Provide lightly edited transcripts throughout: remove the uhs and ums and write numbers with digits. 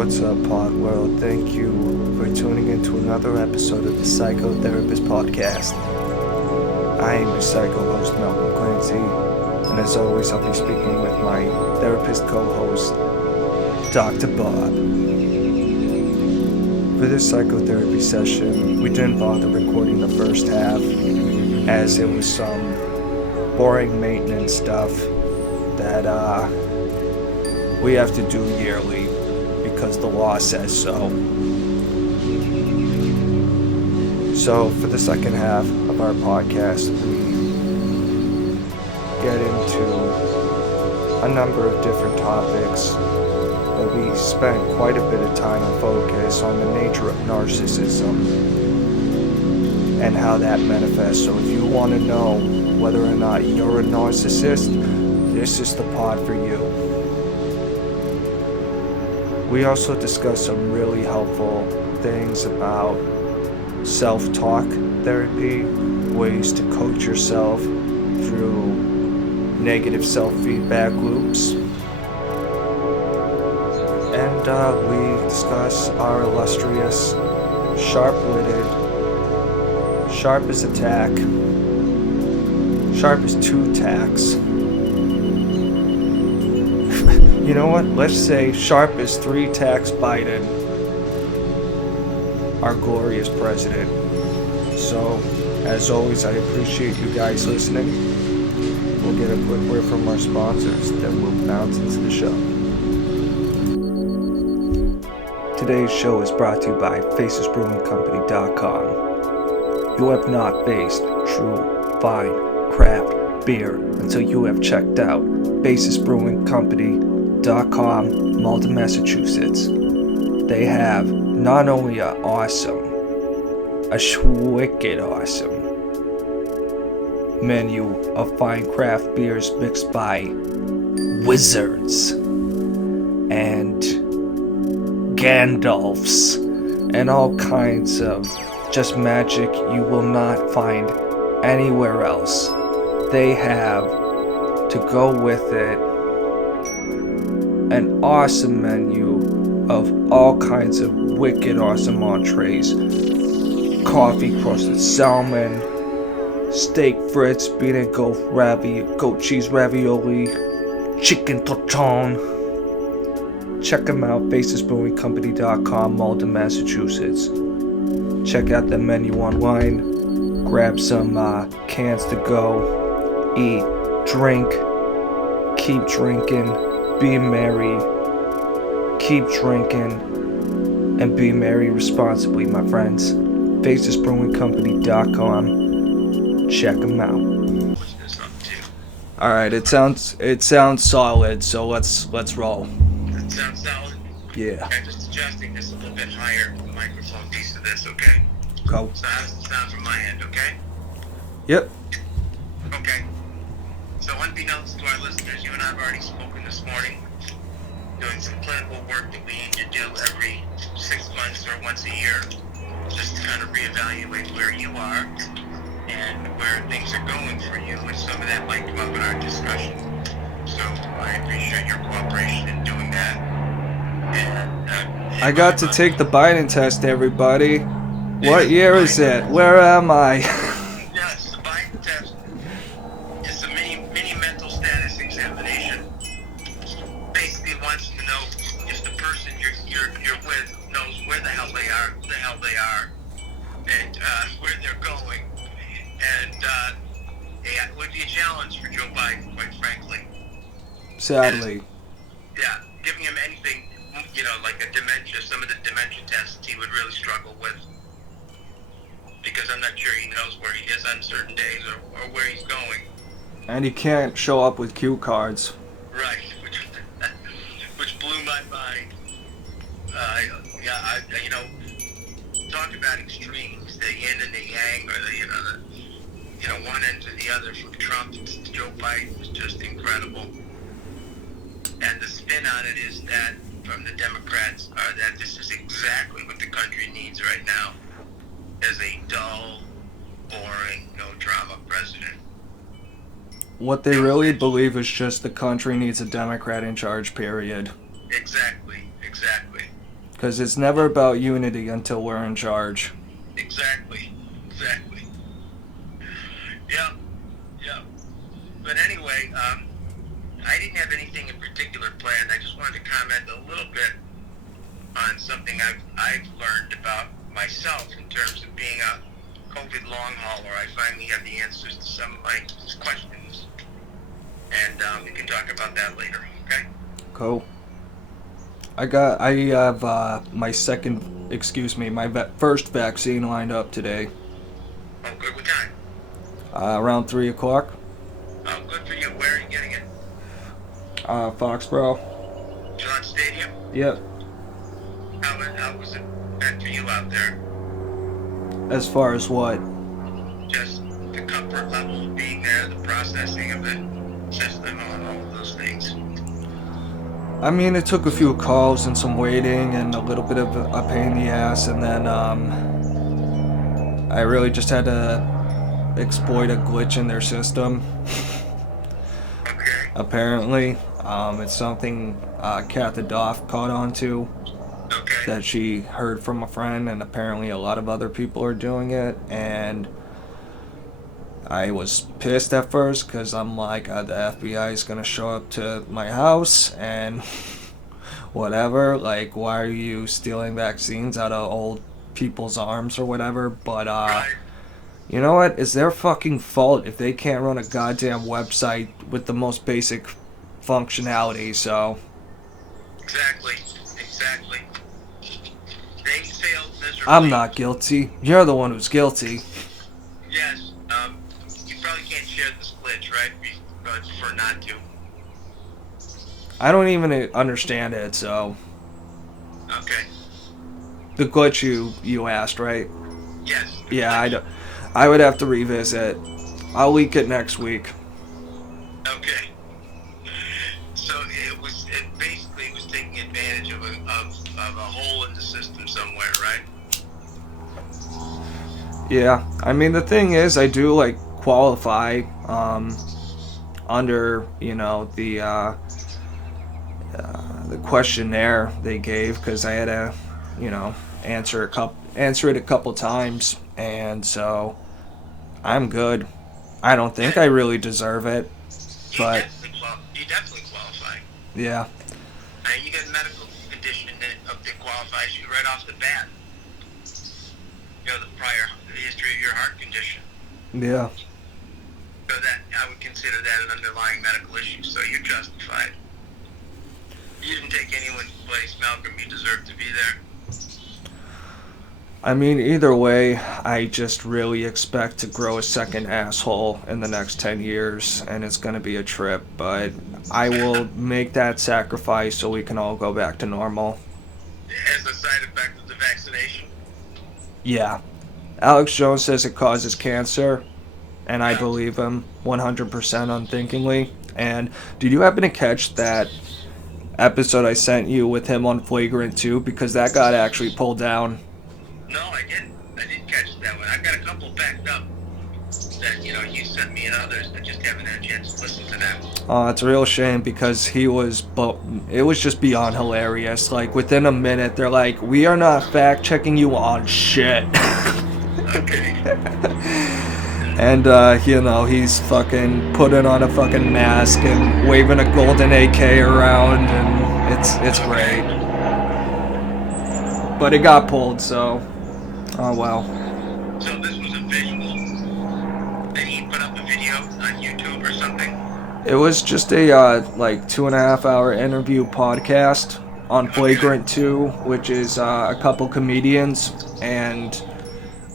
What's up, Pod World? Thank you for tuning in to another episode of the Psychotherapist Podcast. I am your psycho host, Malcolm Clancy, and as always, I'll be speaking with my therapist co-host, Dr. Bob. For this psychotherapy session, we didn't bother recording the first half, as it was some boring maintenance stuff that we have to do yearly because the law says so. So for the second half of our podcast, we get into a number of different topics, but we spent quite a bit of time and focus on the nature of narcissism and how that manifests. So if you want to know whether or not you're a narcissist, this is the pod for you. We also discussed some really helpful things about self-talk therapy, ways to coach yourself through negative self-feedback loops. And we discuss our illustrious, sharp-witted, sharp as a tack, sharp as two tacks. You know what? Let's say sharp as three tacks Biden, our glorious president. So, as always, I appreciate you guys listening. We'll get a quick word from our sponsors, then we'll bounce into the show. Today's show is brought to you by FacesBrewingCompany.com. You have not faced true, fine, craft beer until you have checked out FacesBrewingCompany.com, Malden, Massachusetts. They have not only a wicked awesome menu of fine craft beers mixed by wizards and Gandalfs and all kinds of just magic you will not find anywhere else. They have, to go with it, an awesome menu of all kinds of wicked awesome entrees. Coffee crusted salmon, steak frites, bean and goat cheese ravioli, chicken tortone. Check them out, FacesBrewingCompany.com, Malden, Massachusetts. Check out the menu online, grab some cans to go, eat, drink, keep drinking, be merry, keep drinking, and be merry responsibly, my friends. FacesBrewingCompany.com. Check them out. All right, it sounds solid. So let's roll. It sounds solid. Yeah. I'm just adjusting this a little bit higher, the microphone piece of this. Okay. Go. So how's the sound from my end? Okay. Yep. Okay. So unbeknownst to our listeners, you and I have already spoken this morning, doing some clinical work that we need to do every 6 months or once a year, just to kind of reevaluate where you are and where things are going for you, and some of that might come up in our discussion. So I appreciate your cooperation in doing that. And I got to take the Biden test, everybody. What year is it? Where am I? Yes, the Biden test is a mini mental status examination. Basically wants to know if the person you're with knows where the hell they are, and where they're going. And it would be a challenge for Joe Biden, quite frankly. Sadly. Yeah, giving him anything, like a dementia, some of the dementia tests he would really struggle with. Because I'm not sure he knows where he is on certain days or where he's going. And he can't show up with cue cards. Right, which blew my mind. Talk about extremes, the yin and the yang, or the one end to the other. From Trump to Joe Biden was just incredible. And the spin on it is that from the Democrats are that this is exactly what the country needs right now, as a dull, boring, no drama president. What they really believe is just the country needs a Democrat in charge, period. Exactly. Because it's never about unity until we're in charge. Exactly. Yeah. But anyway, I didn't have anything in particular planned. I just wanted to comment a little bit on something I've learned about myself in terms of being a COVID long hauler. I finally have the answers to some of my questions, and we can talk about that later. Okay? Cool. I have my first vaccine lined up today. Oh, good. What time? Around 3 o'clock. Oh, good for you. Where are you getting it? Foxborough. Gillette Stadium? Yep. How was it been for you out there? As far as what? Just the comfort level of being there, the processing of the system, and all of those things. I mean, it took a few calls and some waiting and a little bit of a pain in the ass, and then I really just had to exploit a glitch in their system. Okay. Apparently, it's something Katha Doff caught on to. Okay. That she heard from a friend, and apparently a lot of other people are doing it, and I was pissed at first because I'm like, the FBI is gonna show up to my house and whatever, like, why are you stealing vaccines out of old people's arms or whatever, but Right. you know what, it's their fucking fault if they can't run a goddamn website with the most basic functionality, so. Exactly. They failed miserably. I'm not guilty. You're the one who's guilty. Yes. You probably can't share this glitch, right? But prefer not to. I don't even understand it, so. Okay. The glitch you asked, right? Yes. Yeah, I would have to revisit. I'll leak it next week. Okay. So it basically was taking advantage of a hole in the system somewhere, right? Yeah, I mean, the thing is, I do like qualify under, the questionnaire they gave, because I had to, answer it a couple times, and so I'm good. I don't think I really deserve it, but You definitely qualify. yeah. You get a medical condition that qualifies you right off the bat. You know, the history of your heart condition. Yeah. So that I would consider that an underlying medical issue. So you're justified. You didn't take anyone's place, Malcolm. You deserve to be there. I mean, either way, I just really expect to grow a second asshole in the next 10 years, and it's going to be a trip, but I will make that sacrifice so we can all go back to normal. As a side effect of the vaccination? Yeah. Alex Jones says it causes cancer, and I believe him 100% unthinkingly. And did you happen to catch that episode I sent you with him on Flagrant 2? Because that got actually pulled down. No, I didn't. I didn't catch that one. I've got a couple backed up that, you sent me and others. I just haven't had a chance to listen to them. It's a real shame because it was just beyond hilarious. Like, within a minute, they're like, we are not fact-checking you on shit. Okay. And, he's fucking putting on a fucking mask and waving a golden AK around, and it's great. But it got pulled, so, oh well. So this was a visual that he put up a video on YouTube or something? It was just a, 2.5 hour interview podcast on Flagrant 2, which is a couple comedians, and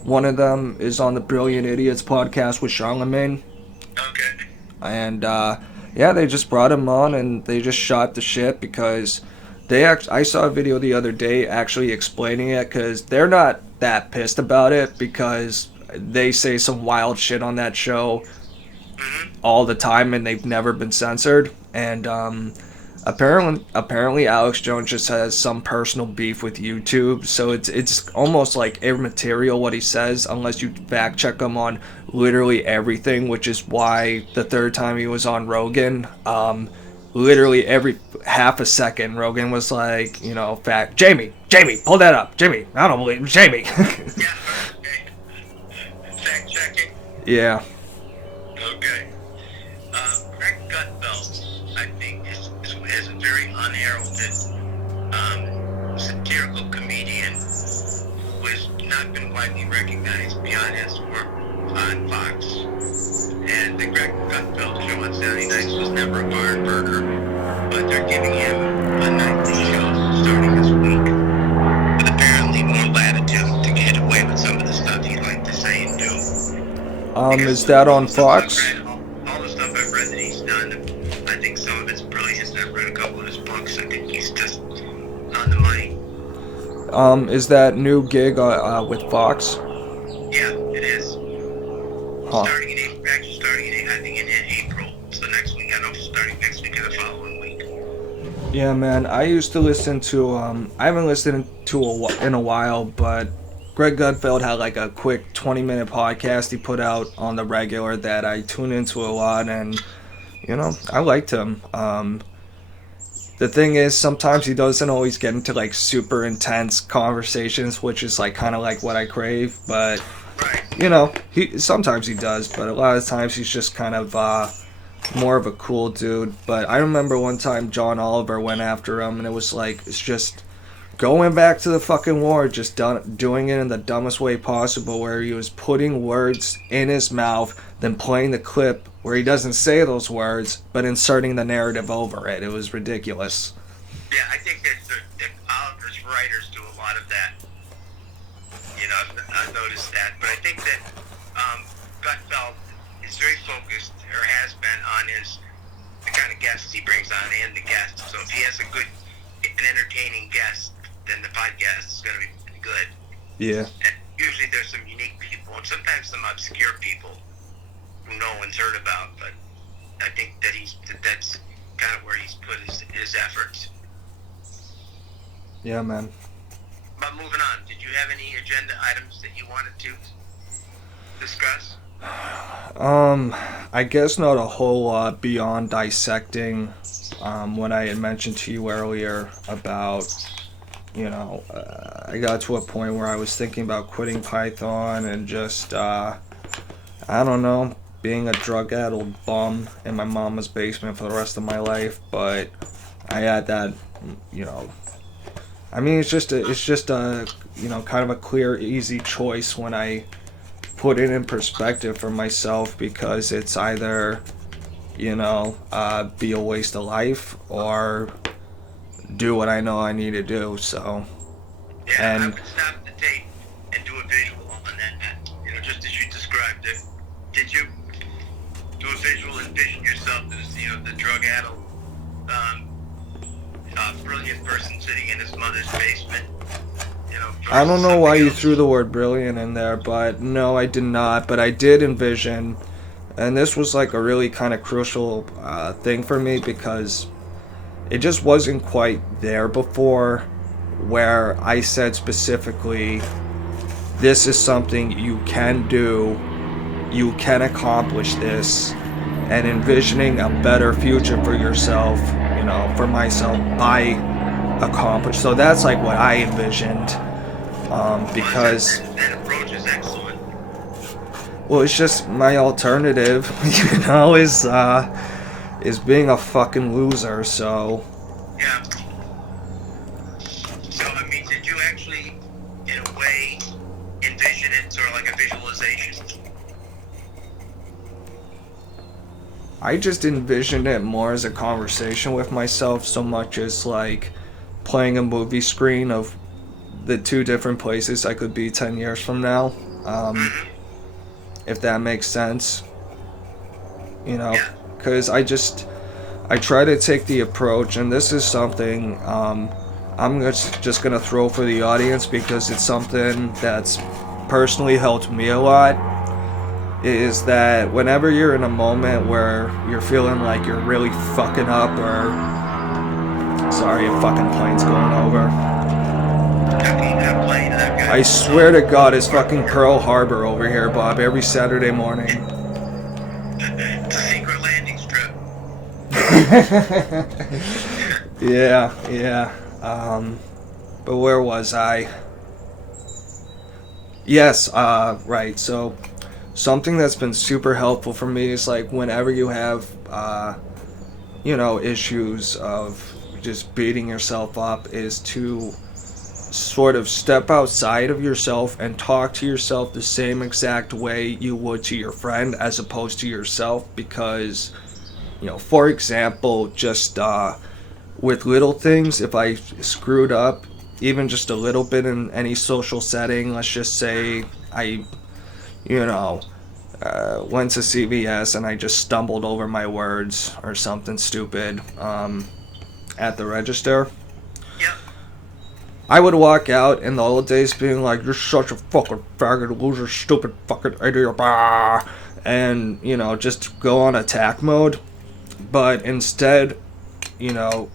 one of them is on the Brilliant Idiots podcast with Charlemagne. Okay. And, they just brought him on, and they just shot the shit because I saw a video the other day actually explaining it, because they're not that pissed about it because they say some wild shit on that show all the time and they've never been censored. And apparently Alex Jones just has some personal beef with YouTube, so it's almost like immaterial what he says unless you fact check him on literally everything, which is why the third time he was on Rogan, literally every half a second, Rogan was like, you know, Jamie, pull that up. Jamie, I don't believe Jamie. Yeah, okay. Fact checking? Yeah. Okay. Greg Gutfeld, I think, is a very unheralded satirical comedian who has not been widely recognized beyond his work on Fox. And the Greg Gutfeld show on Saturday nights was never a barn burner, but they're giving him a nightly show starting this week with apparently more latitude to get away with some of the stuff he'd like to say and do. Is that on Fox? All the stuff I've read that he's done, I think some of it's brilliant. I've read a couple of his books. I think he's just on the money. Is that new gig with Fox? Yeah, it is. Huh. Starting in, I think in April. So next week, I know starting next week or the following week. Yeah, man. I used to listen to, I haven't listened to in a while, but Greg Gutfeld had like a quick 20-minute podcast he put out on the regular that I tune into a lot, and, you know, I liked him. The thing is, sometimes he doesn't always get into like super intense conversations, which is like kind of like what I crave, but, you know, sometimes he does, but a lot of times he's just kind of more of a cool dude. But I remember one time John Oliver went after him, and it was like, it's just going back to the fucking war, just doing it in the dumbest way possible, where he was putting words in his mouth, then playing the clip where he doesn't say those words, but inserting the narrative over it. It was ridiculous. Yeah, I think that Oliver's writers do a lot of that. You know, I've noticed that. But I think that Gutfeld is very focused, or has been, on the kind of guests he brings on and the guests. So if he has an entertaining guest, then the podcast is going to be good. Yeah. And usually there's some unique people, and sometimes some obscure people who no one's heard about. But I think that that's kind of where he's put his efforts. Yeah, man. But moving on, did you have any agenda items that you wanted to discuss? I guess not a whole lot beyond dissecting what I had mentioned to you earlier about, you know, I got to a point where I was thinking about quitting Python and just, I don't know, being a drug-addled bum in my mama's basement for the rest of my life. But I had that, you know, I mean, it's just a, you know, kind of a clear, easy choice when I put it in perspective for myself, because it's either, you know, be a waste of life or do what I know I need to do. So, yeah, and I would stop the tape and do a visual on that. You know, just as you described it. Did you do a visual, envision yourself as, you know, the drug-addled, brilliant person sitting in his mother's basement? You know, I don't know why you threw the word brilliant in there, but no, I did not. But I did envision, and this was like a really kind of crucial thing for me, because it just wasn't quite there before, where I said specifically, this is something you can do, you can accomplish this, and envisioning a better future for yourself, you know, for myself, I accomplished. So that's like what I envisioned, because that approach is excellent. well, it's just my alternative, you know, is being a fucking loser. So Yeah. So, I mean, did you actually, in a way, envision it sort of like a visualization? I just envisioned it more as a conversation with myself, so much as like playing a movie screen of the two different places I could be 10 years from now, if that makes sense, you know, because I try to take the approach, and this is something I'm just gonna throw for the audience, because it's something that's personally helped me a lot, is that whenever you're in a moment where you're feeling like you're really fucking up, or sorry, a fucking plane's going over. I swear to God, it's fucking Pearl Harbor over here, Bob, every Saturday morning. It's a secret landing strip. Yeah. But where was I? Yes, right. So something that's been super helpful for me is like whenever you have, issues of just beating yourself up, is to sort of step outside of yourself and talk to yourself the same exact way you would to your friend as opposed to yourself. Because, for example, just with little things, if I screwed up even just a little bit in any social setting, let's just say I, you know, went to CVS and I just stumbled over my words or something stupid at the register. Yep. I would walk out in the old days being like, "You're such a fucking faggot, loser, stupid fucking idiot," and, just go on attack mode. But instead, you know,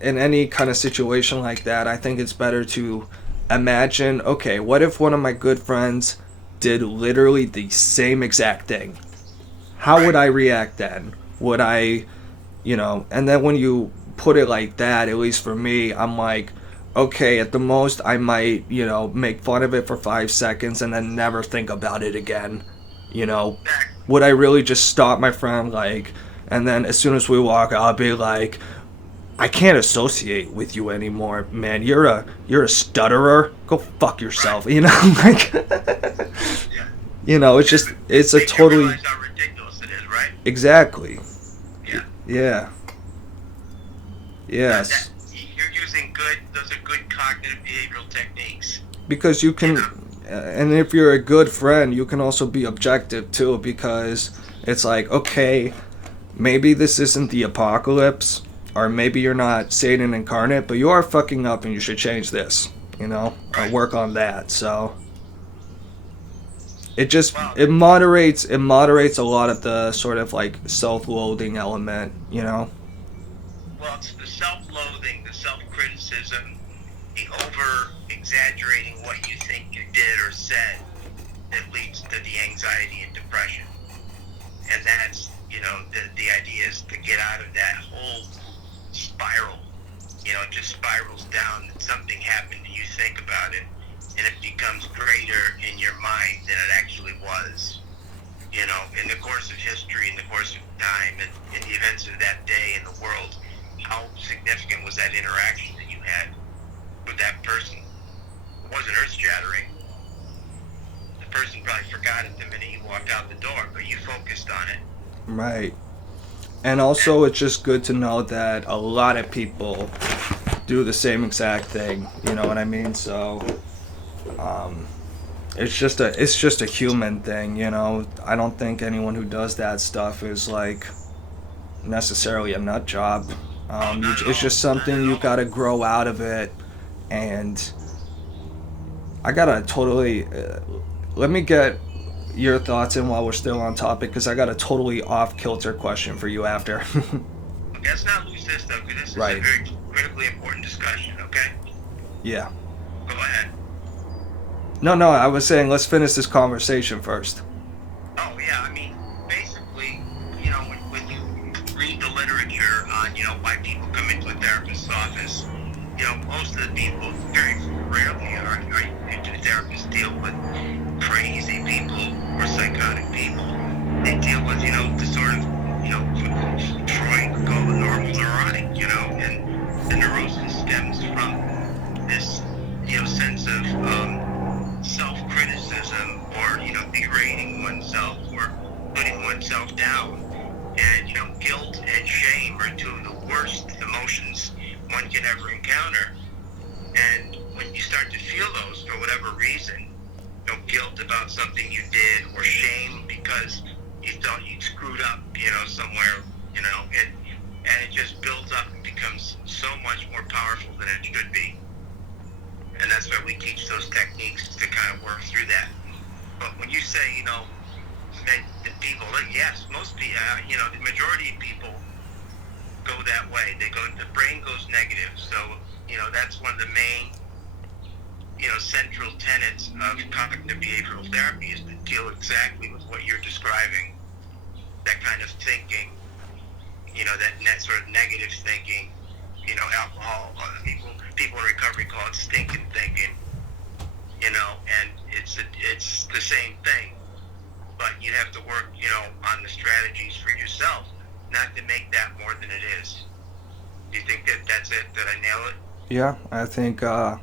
in any kind of situation like that, I think it's better to imagine, okay, what if one of my good friends did literally the same exact thing? How would I react then? Would I, and then when you put it like that, at least for me, I'm like, okay, at the most, I might, make fun of it for 5 seconds and then never think about it again. Would I really just stop my friend, like, and then as soon as we walk, I'll be like, I can't associate with you anymore, man. You're a stutterer. Go fuck yourself. Like, it's a totally. Realize how ridiculous it is, right? Exactly. Yeah. Yes. You're using those are good cognitive behavioral techniques. Because you can, and if you're a good friend, you can also be objective too, because it's like, okay, maybe this isn't the apocalypse, or maybe you're not Satan incarnate, but you are fucking up and you should change this, or work on that. So it moderates a lot of the sort of like self-loathing element, Well, it's the self-loathing, the self-criticism, the over-exaggerating what you think you did or said that leads to the anxiety and depression. And that's, the idea is to get out of that whole spiral. It just spirals down. Something happened, you think about it, and it becomes greater in your mind than it actually was. In the course of history, in the course of time, and in the events of that day in the world, how significant was that interaction that you had with that person? It wasn't earth-shattering. The person probably forgot it the minute you walked out the door, but you focused on it. Right. And also, it's just good to know that a lot of people do the same exact thing. You know what I mean? So, it's just a human thing. I don't think anyone who does that stuff is like necessarily a nut job. It's just something you gotta grow out of it, and I gotta totally let me get your thoughts in while we're still on topic, because I got a totally off-kilter question for you after. Okay, let's not lose this though, because this is a very critically important discussion, okay? Yeah. Go ahead. No, I was saying let's finish this conversation first. Oh, yeah, basically, when you read the literature on, why people come into a therapist's office, most of the people, very rarely are the therapists deal with crazy people or psychotic people. They deal with, the sort of, Freud would call the normal neurotic, and the neurosis stems from this, sense of self-criticism or, berating oneself or putting oneself down. And, guilt and shame are two of the worst emotions one can ever encounter. And when you start to feel those for whatever reason, guilt about something you did, or shame because you thought you'd screwed up, somewhere, and it just builds up and becomes so much more powerful than it should be. And that's why we teach those techniques to kind of work through that. But when you say, that the people, yes, most people, the majority of people go that way. The brain goes negative. So, that's one of the main, central tenets of cognitive behavioral therapy is to deal exactly with what you're describing. That kind of thinking. that sort of negative thinking. Alcohol, people in recovery call it stinking thinking. And it's the same thing, but you have to work, on the strategies for yourself, not to make that more than it is. Do you think that that's it? Did I nail it? Yeah, I think a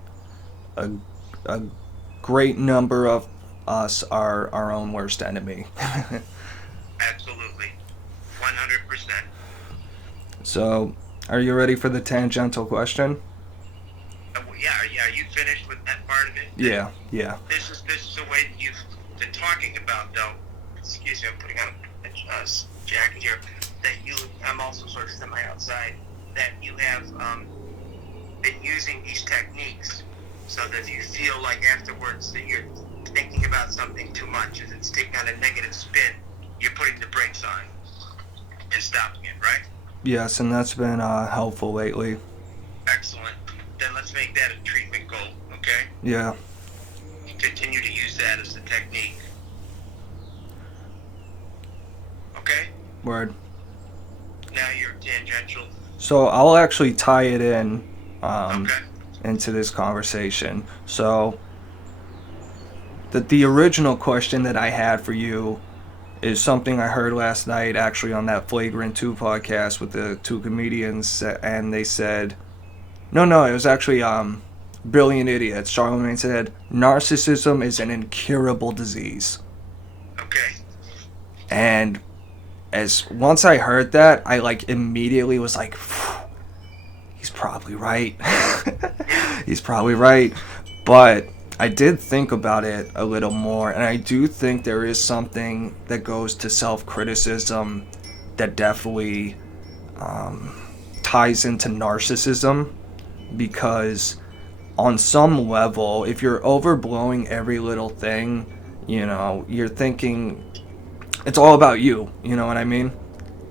great number of us are our own worst enemy. Absolutely, 100%. So, are you ready for the tangential question? Yeah, are you finished with that part of it? Yeah. This is a way that you've been talking about, though. Excuse me, I'm putting on a jacket here. I'm also sort of semi-outside. That you have been using these techniques, so that you feel like afterwards that you're thinking about something too much, as it's taking on a negative spin. You're putting the brakes on and stopping it, right? Yes, and that's been helpful lately. Excellent. Then let's make that a treatment goal, okay? Yeah. Continue to use that as the technique. Okay? Word. Now you're tangential. So I'll actually tie it in Okay. into this conversation. So the original question that I had for you is something I heard last night actually on that Flagrant 2 podcast with the two comedians, and they said, no, it was actually Brilliant Idiots. Charlemagne said, narcissism is an incurable disease. Okay. And once I heard that, I immediately was like, he's probably right. He's probably right. But I did think about it a little more, and I do think there is something that goes to self-criticism that definitely ties into narcissism, because on some level, if you're overblowing every little thing, you're thinking it's all about you, you know what I mean?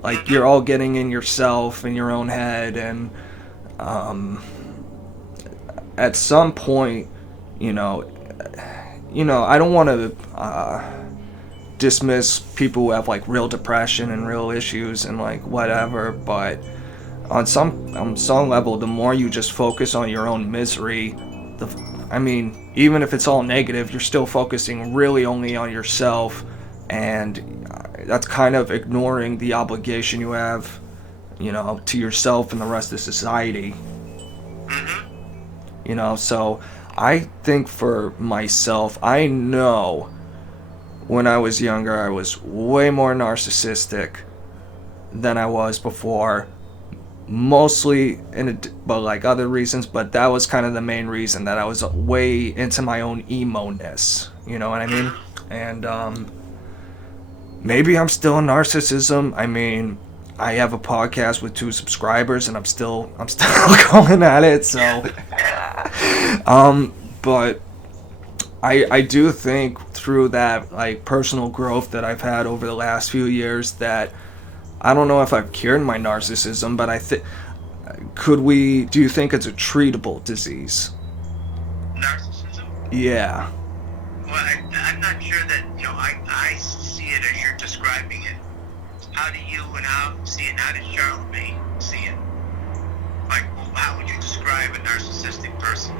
Like, you're all getting in yourself in your own head, and at some point, I don't want to dismiss people who have real depression and real issues and whatever, but on some level, the more you just focus on your own misery, even if it's all negative, you're still focusing really only on yourself, and that's kind of ignoring the obligation you have, to yourself and the rest of society. So I think for myself, I know when I was younger, I was way more narcissistic than I was before. Mostly but other reasons, but that was kind of the main reason, that I was way into my own emo-ness, you know what I mean? And maybe I'm still a narcissism. I have a podcast with 2 subscribers, and I'm still going at it, so but I do think through that personal growth that I've had over the last few years, that I don't know if I've cured my narcissism, but do you think it's a treatable disease? Narcissism? Yeah. Well, I'm not sure that, I see it as you're describing it. How do you and how see it? How does Charlemagne see it? How would you describe a narcissistic person?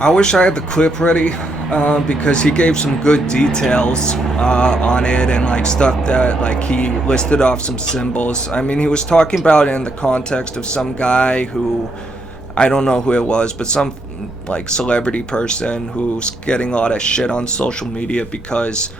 I wish I had the clip ready, because he gave some good details on it, and stuff that he listed off some symbols. He was talking about it in the context of some guy who, I don't know who it was, but some celebrity person who's getting a lot of shit on social media because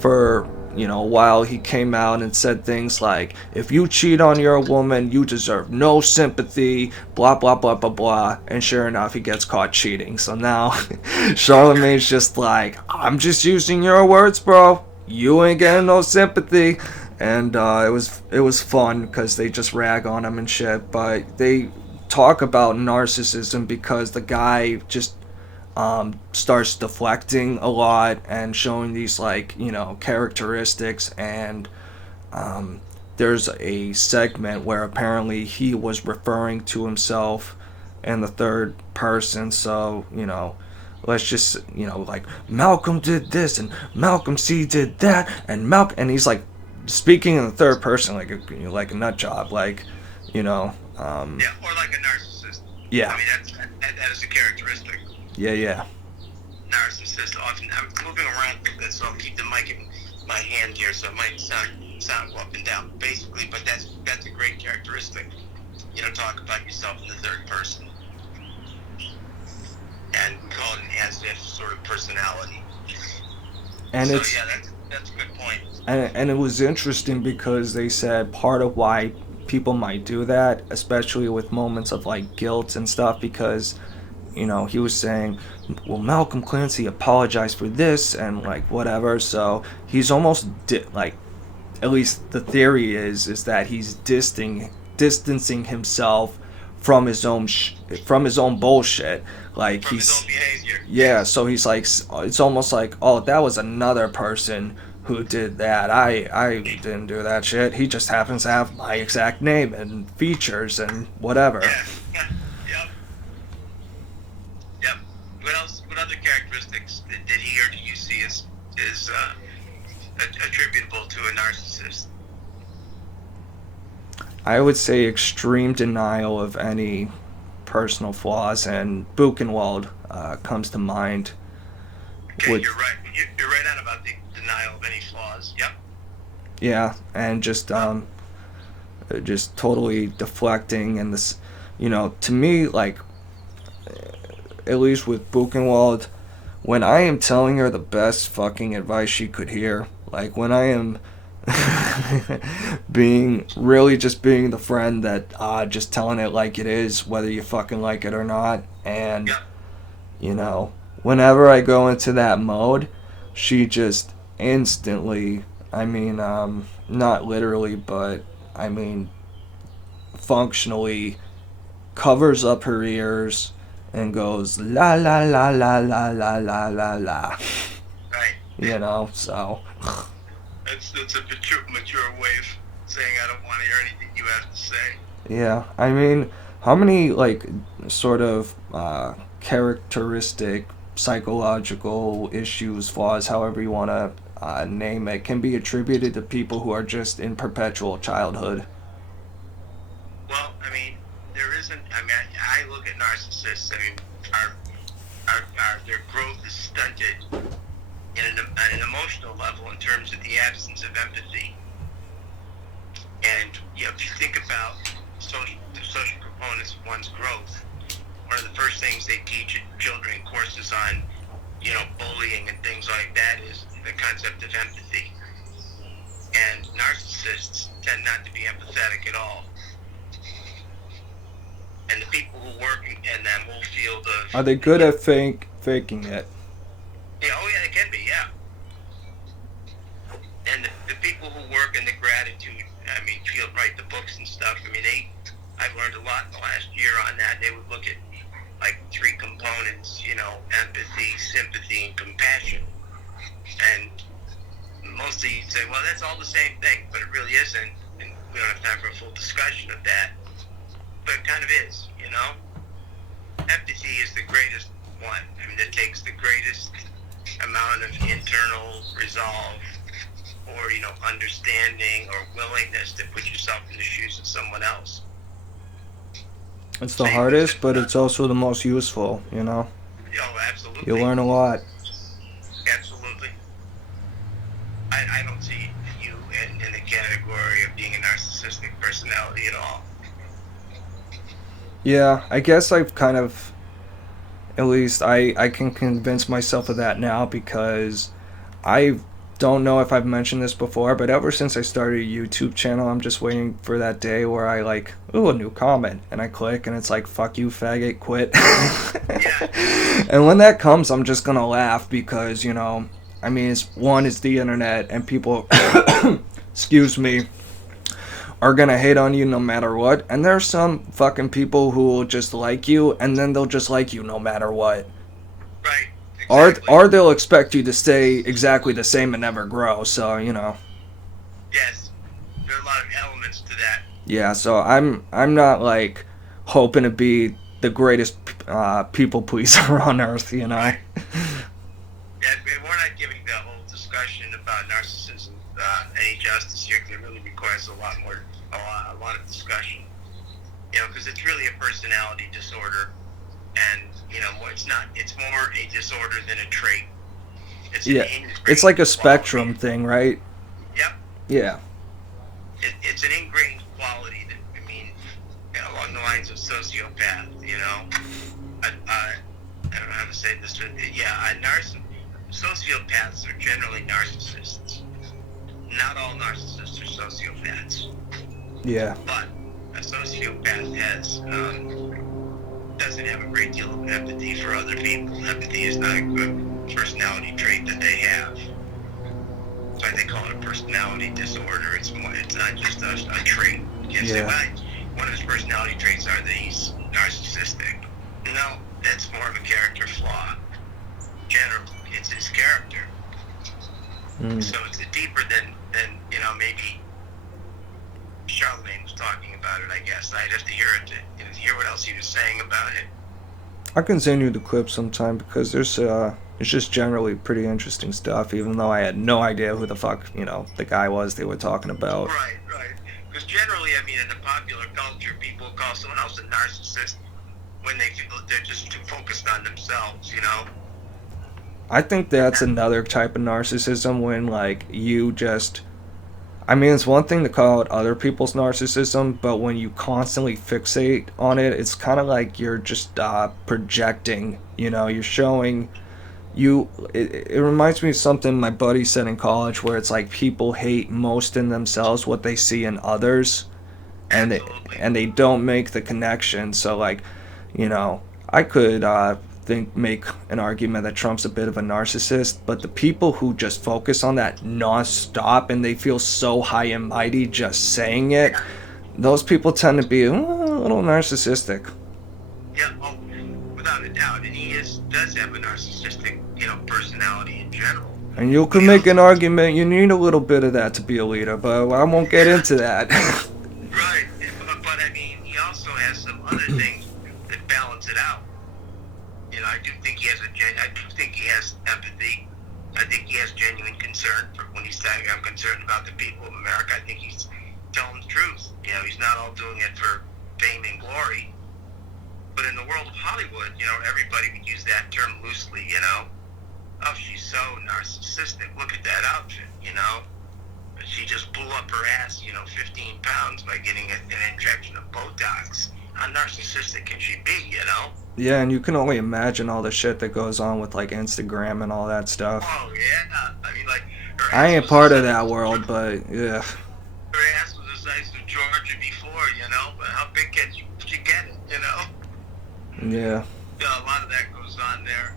for a while he came out and said things like, if you cheat on your woman, you deserve no sympathy, blah blah blah blah blah, and sure enough, he gets caught cheating. So now Charlemagne's just I'm just using your words, bro, you ain't getting no sympathy. And it was fun because they just rag on him and shit, but they talk about narcissism because the guy just starts deflecting a lot and showing these characteristics, and there's a segment where apparently he was referring to himself in the third person, so let's just Malcolm did this and Malcolm C did that and he's speaking in the third person, like a nut job, like, you know. Yeah, or like a narcissist. Yeah. I mean, that is a characteristic. Yeah. Narcissist often. I'm moving around like this, so I'll keep the mic in my hand here, so it might sound go up and down. Basically, but that's a great characteristic. You know, talk about yourself in the third person, and call it an as-if sort of personality. And so it's yeah, that's a good point. and it was interesting because they said part of why people might do that, especially with moments of like guilt and stuff, because you know, he was saying, well, Malcolm Clancy apologized for this and like whatever, so he's almost like, at least the theory is that he's distancing himself from his own bullshit, like From his own behavior. yeah, so he's like, it's almost like, oh, that was another person who did that. I didn't do that shit. He just happens to have my exact name and features and whatever. Yeah. Yep. What else? What other characteristics did he or do you see as attributable to a narcissist? I would say extreme denial of any personal flaws, and Buchenwald comes to mind. Okay, you're right. You're right on about the denial of any flaws. Yep. Yeah, and just totally deflecting, and this, you know, to me, like, at least with Buchenwald, when I am telling her the best fucking advice she could hear, like when I am being the friend that just telling it like it is, whether you fucking like it or not, and you know, whenever I go into that mode, she just instantly, I mean, not literally, but I mean functionally covers up her ears and goes la la la la la la la la la. Right. You know, so. It's a mature way of saying I don't want to hear anything you have to say. Yeah, I mean, how many like sort of characteristic psychological issues, flaws, however you want to name it, can be attributed to people who are just in perpetual childhood? Well, I mean, there isn't. I mean, I look at narcissists. I mean, their growth is stunted at an emotional level in terms of the absence of empathy. And you know, if you think about the social components of one's growth, one of the first things they teach children in courses on, you know, bullying and things like that is the concept of empathy. And narcissists tend not to be empathetic at all. And the people who work in that whole field of... Are they good at faking it? Yeah, oh yeah, they can be, yeah. And the people who work in the gratitude, I mean, field, write the books and stuff, I mean, I've learned a lot in the last year on that. They would look at, like, 3 components, you know, empathy, sympathy, and compassion. And mostly you'd say, well, that's all the same thing, but it really isn't. And we don't have time for a full discussion of that. But it kind of is, you know? Empathy is the greatest one. I mean, it takes the greatest amount of internal resolve or, you know, understanding or willingness to put yourself in the shoes of someone else. It's the hardest, but it's also the most useful, you know? Oh, absolutely. You learn a lot. Absolutely. I don't see you in the category of being a narcissistic personality at all. Yeah, I guess I've kind of, at least I can convince myself of that now, because I don't know if I've mentioned this before, but ever since I started a YouTube channel, I'm just waiting for that day where I like, ooh, a new comment, and I click and it's like, fuck you, faggot, quit. Yeah. And when that comes, I'm just gonna laugh, because, you know, I mean, it's the internet, and people, excuse me, are gonna hate on you no matter what, and there's some fucking people who will just like you, and then they'll just like you no matter what. Right. Exactly. Or they'll expect you to stay exactly the same and never grow, so, you know. Yes. There are a lot of elements to that. Yeah, so I'm not, like, hoping to be the greatest people pleaser on earth, you know. Right. Yeah, we're not giving the whole discussion about narcissism any justice here, because it really requires a lot of discussion. Because it's really a personality disorder, and it's more a disorder than a trait. It's like a spectrum thing, right? Yep. Yeah. It's an ingrained quality that, along the lines of sociopath. I don't know how to say this, but sociopaths are generally narcissists. Not all narcissists are sociopaths. Yeah. But a sociopath doesn't have a great deal of empathy for other people. Empathy is not a good personality trait that they have. That's why they call it a personality disorder. It's not just a trait. You can't say, one of his personality traits are that he's narcissistic. No, that's more of a character flaw. Generally, it's his character. So it's deeper than maybe Charlemagne was talking about it, I guess. I'd have to hear it to hear what else he was saying about it. I can send you the clip sometime, because it's just generally pretty interesting stuff, even though I had no idea who the fuck, the guy was they were talking about. Right. Because generally, in the popular culture, people call someone else a narcissist when they feel that they're just too focused on themselves, I think that's another type of narcissism, when, you just... it's one thing to call out other people's narcissism, but when you constantly fixate on it, it's kind of like you're just projecting, you're showing... It reminds me of something my buddy said in college, where it's like people hate most in themselves what they see in others, and they don't make the connection. So, I could make an argument that Trump's a bit of a narcissist, but the people who just focus on that non-stop and they feel so high and mighty just saying it, those people tend to be a little narcissistic. Yeah, without a doubt, and he does have a narcissistic, personality in general. And you could make an argument you need a little bit of that to be a leader, but I won't get into that. Right, but he also has some other things that balance it out. I do think he has empathy. I think he has genuine concern for when he's saying, I'm concerned about the people of America. I think he's telling the truth. He's not all doing it for fame and glory. But in the world of Hollywood, everybody would use that term loosely, Oh, she's so narcissistic. Look at that outfit, She just blew up her ass, 15 pounds by getting an injection of Botox. How narcissistic can she be, Yeah, and you can only imagine all the shit that goes on with, Instagram and all that stuff. Oh, yeah. I ain't part of that world, but, yeah. Her ass was the size of Georgia before, but how big can she get it, Yeah. A lot of that goes on there.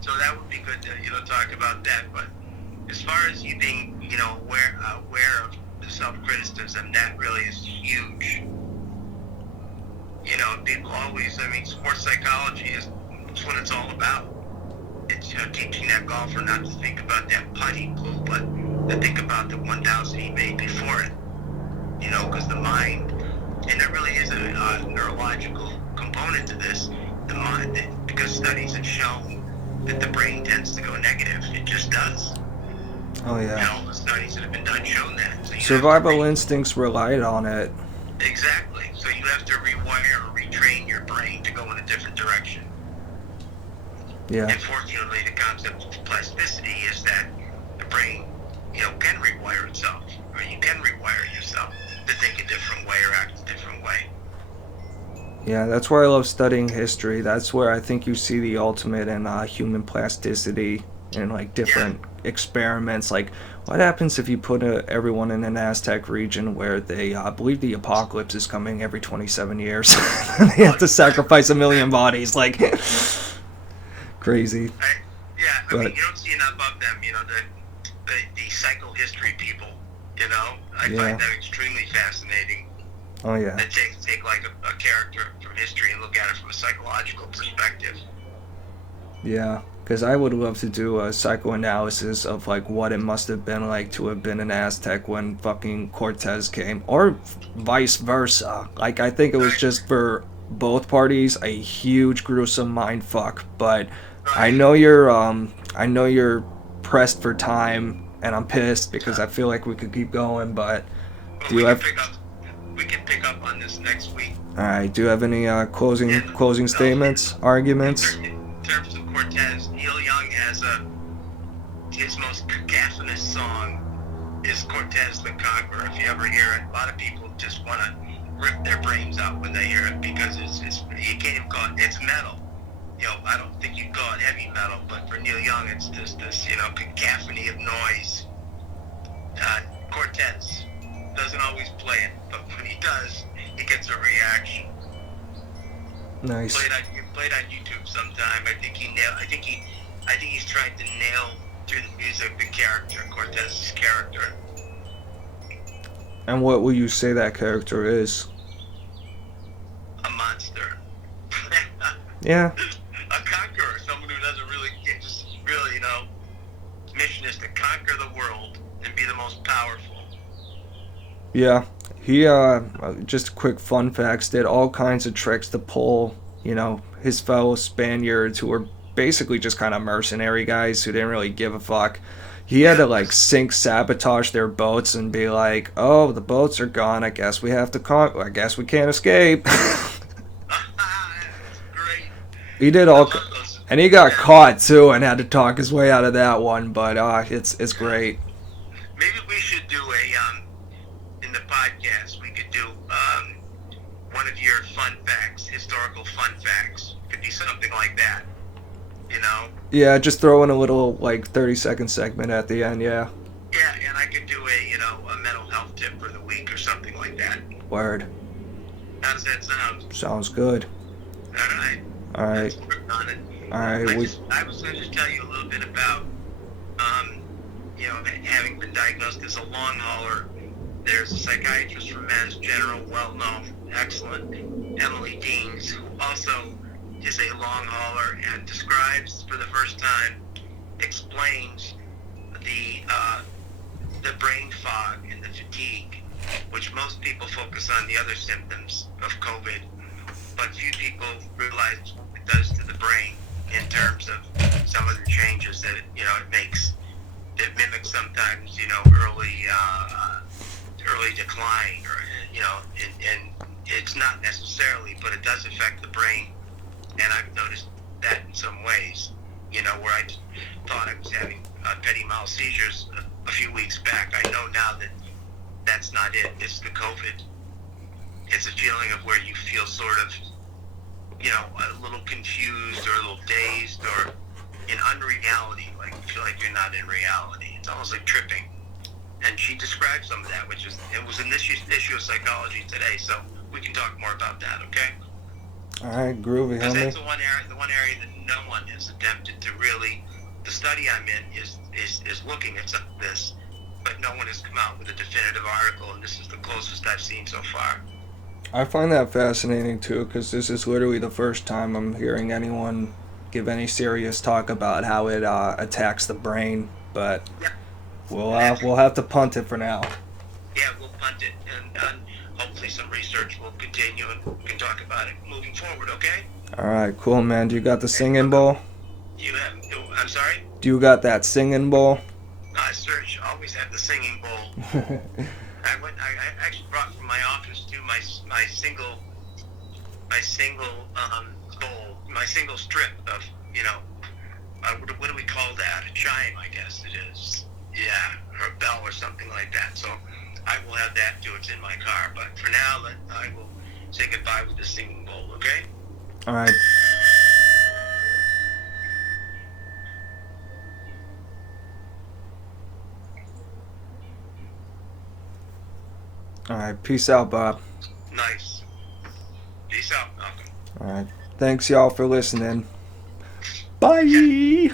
So that would be good to, talk about that. But as far as you being, aware of the self-criticism, that really is huge. People always, sports psychology is what it's all about. It's, teaching that golfer not to think about that putt he blew, but to think about the 1,000 he made before it. Because the mind, and there really is a neurological component to this, the mind, because studies have shown that the brain tends to go negative. It just does. Oh, yeah. The studies that have been done show that. So survival instincts relied on it. Exactly. So you have to rewire or retrain your brain to go in a different direction. Yeah. Unfortunately, the concept of plasticity is that the brain, can rewire itself, or you can rewire yourself to think a different way or act a different way. Yeah, that's why I love studying history. That's where I think you see the ultimate in human plasticity and different experiments. What happens if you put everyone in an Aztec region where they believe the apocalypse is coming every 27 years? They have to sacrifice 1 million bodies. Crazy. You don't see enough of them. The psychohistory people. I find that extremely fascinating. Oh, yeah. That take a character from history and look at it from a psychological perspective. Yeah, because I would love to do a psychoanalysis of what it must have been like to have been an Aztec when fucking Cortez came, or vice versa. I think it was just for both parties a huge gruesome mind fuck. But I know you're pressed for time, and I'm pissed because I feel like we could keep going, but do you have... We can pick up on this next week. Alright, do you have any closing statements, arguments? In terms of Cortez, Neil Young has his most cacophonous song is Cortez the Conqueror. If you ever hear it, a lot of people just want to rip their brains out when they hear it because it's you can't even call it, it's metal. You know, I don't think you'd call it heavy metal, but for Neil Young, it's just this, you know, cacophony of noise. Cortez doesn't always play it, but when he does, he gets a reaction. Nice. Played on YouTube sometime. I think he's trying to nail through the music the character, Cortez's character. And what will you say that character is? A monster. Yeah. A conqueror, someone who doesn't really get, just really, you know, mission is to conquer the world and be the most powerful. Yeah, he, just quick fun facts, did all kinds of tricks to pull, you know, his fellow Spaniards who were basically just kind of mercenary guys who didn't really give a fuck. He had to, like, sabotage their boats and be like, oh, the boats are gone, I guess we have to I guess we can't escape. Great. He did all... And he got caught, too, and had to talk his way out of that one, but, it's great. Maybe we should do in the podcast, we could do one of your fun facts, historical fun facts. Could be something like that, you know? Yeah, just throw in a little, like, 30-second segment at the end, yeah. Yeah, and I could do a mental health tip for the week or something like that. Word. How does that sound? Sounds good. Alright. Alright. Let's work on it. Alright, I was going to just tell you a little bit about, having been diagnosed as a long hauler. There's a psychiatrist from Mass General, well-known, excellent, Emily Deans, who also is a long hauler and describes for the first time, explains the brain fog and the fatigue, which most people focus on the other symptoms of COVID, but few people realize what it does to the brain in terms of some of the changes that it makes. That mimics sometimes early decline, or and it's not necessarily, but it does affect the brain. And I've noticed that in some ways, where I thought I was having petty mal seizures a few weeks back. I know now that that's not it. It's the COVID. It's a feeling of where you feel sort of, a little confused or a little dazed or in unreality, like you feel like you're not in reality. It's almost like tripping. And she described some of that, it was in this issue of Psychology Today, so we can talk more about that, okay? Alright, groovy, because homie. that's the one area that no one has attempted to really. The study I'm in is looking at some of this, but no one has come out with a definitive article, and this is the closest I've seen so far. I find that fascinating too, because this is literally the first time I'm hearing anyone give any serious talk about how it attacks the brain. But yeah. we'll have to punt it for now. Yeah, we'll punt it, and hopefully some research will continue, and we can talk about it moving forward. Okay. All right, cool, man. Do you got the singing bowl? I'm sorry? Do you got that singing bowl? I always have the singing bowl. I actually brought from my office to my single bowl, my single strip of, what do we call that? A chime, I guess it is. Yeah, or a bell or something like that. So I will have that too. It's in my car. But for now, I will say goodbye with the singing bowl, okay? All right. All right, peace out, Bob. Nice. Peace out, Malcolm. All right. Thanks, y'all, for listening. Bye!